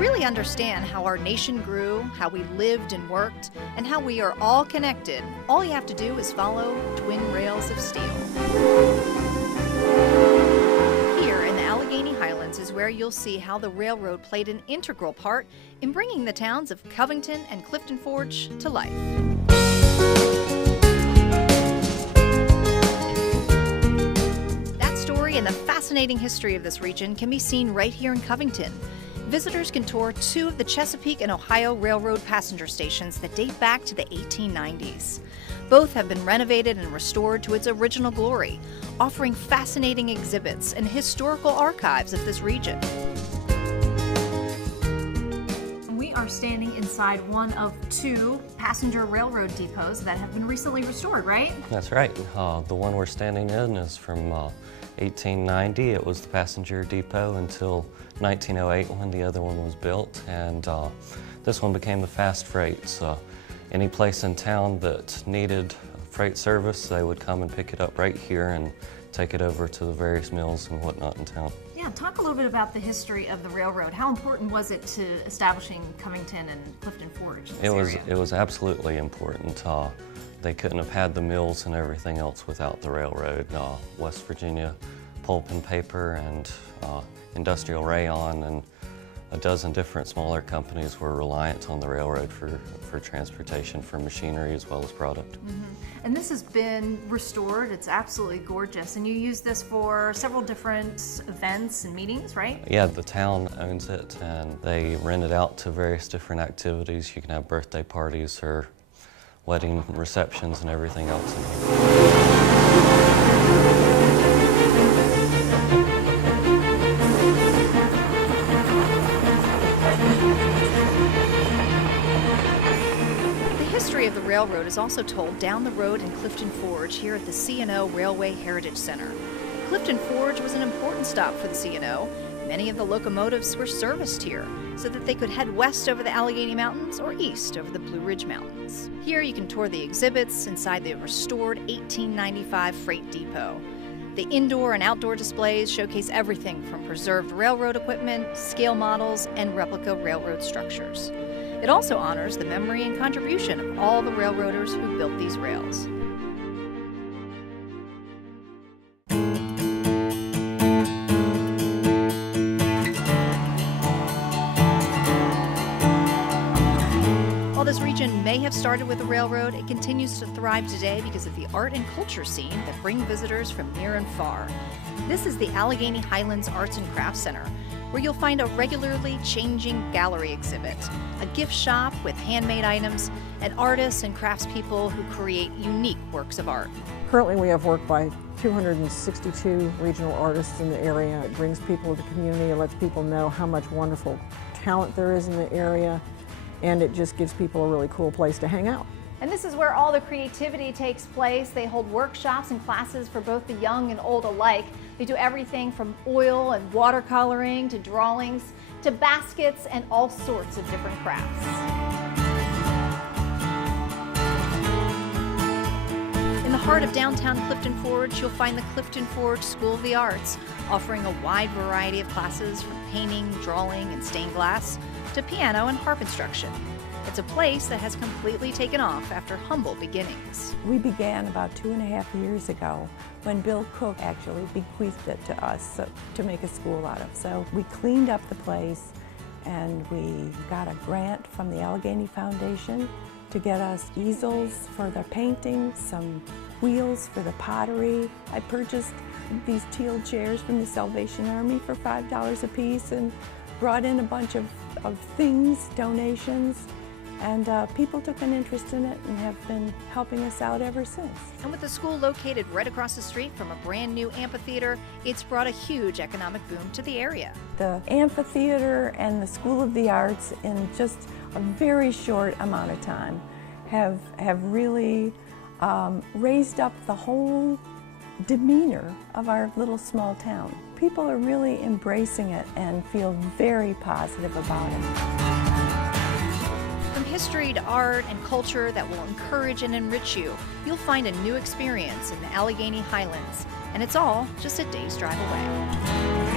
really understand how our nation grew, how we lived and worked, and how we are all connected, all you have to do is follow twin rails of steel. Here in the Alleghany Highlands is where you'll see how the railroad played an integral part in bringing the towns of Covington and Clifton Forge to life. That story and the fascinating history of this region can be seen right here in Covington. Visitors can tour two of the Chesapeake and Ohio Railroad passenger stations that date back to the 1890s. Both have been renovated and restored to its original glory, offering fascinating exhibits and historical archives of this region. We are standing inside one of two passenger railroad depots that have been recently restored, right? That's right. The one we're standing in is from 1890. It was the passenger depot until 1908 when the other one was built, and this one became the fast freight. So any place in town that needed freight service, they would come and pick it up right here and take it over to the various mills and whatnot in town. Yeah, talk a little bit about the history of the railroad. How important was it to establishing Covington and Clifton Forge in this area? It was absolutely important. They couldn't have had the mills and everything else without the railroad. West Virginia pulp and paper and industrial rayon and a dozen different smaller companies were reliant on the railroad for transportation, for machinery as well as product. Mm-hmm. And this has been restored. It's absolutely gorgeous. And you use this for several different events and meetings, right? Yeah, the town owns it and they rent it out to various different activities. You can have birthday parties or wedding receptions and everything else in here. The history of the railroad is also told down the road in Clifton Forge here at the C&O Railway Heritage Center. Clifton Forge was an important stop for the C&O. Many of the locomotives were serviced here so that they could head west over the Alleghany Mountains or east over the Blue Ridge Mountains. Here you can tour the exhibits inside the restored 1895 freight depot. The indoor and outdoor displays showcase everything from preserved railroad equipment, scale models, and replica railroad structures. It also honors the memory and contribution of all the railroaders who built these rails. While this region may have started with a railroad, it continues to thrive today because of the art and culture scene that bring visitors from near and far. This is the Alleghany Highlands Arts and Crafts Center, where you'll find a regularly changing gallery exhibit, a gift shop with handmade items, and artists and craftspeople who create unique works of art. Currently we have work by 262 regional artists in the area. It brings people to the community, it lets people know how much wonderful talent there is in the area, and it just gives people a really cool place to hang out. And this is where all the creativity takes place. They hold workshops and classes for both the young and old alike. They do everything from oil and watercoloring to drawings to baskets and all sorts of different crafts. In the heart of downtown Clifton Forge, you'll find the Clifton Forge School of the Arts, offering a wide variety of classes from painting, drawing, and stained glass to piano and harp instruction. It's a place that has completely taken off after humble beginnings. We began about 2.5 years ago when Bill Cook actually bequeathed it to us to make a school out of. So we cleaned up the place and we got a grant from the Alleghany Foundation to get us easels for the painting, some wheels for the pottery. I purchased these teal chairs from the Salvation Army for $5 a piece and brought in a bunch of things, donations. And people took an interest in it and have been helping us out ever since. And with the school located right across the street from a brand new amphitheater, it's brought a huge economic boom to the area. The amphitheater and the School of the Arts in just a very short amount of time have really raised up the whole demeanor of our little small town. People are really embracing it and feel very positive about it. From history to art and culture that will encourage and enrich you, you'll find a new experience in the Alleghany Highlands, and it's all just a day's drive away.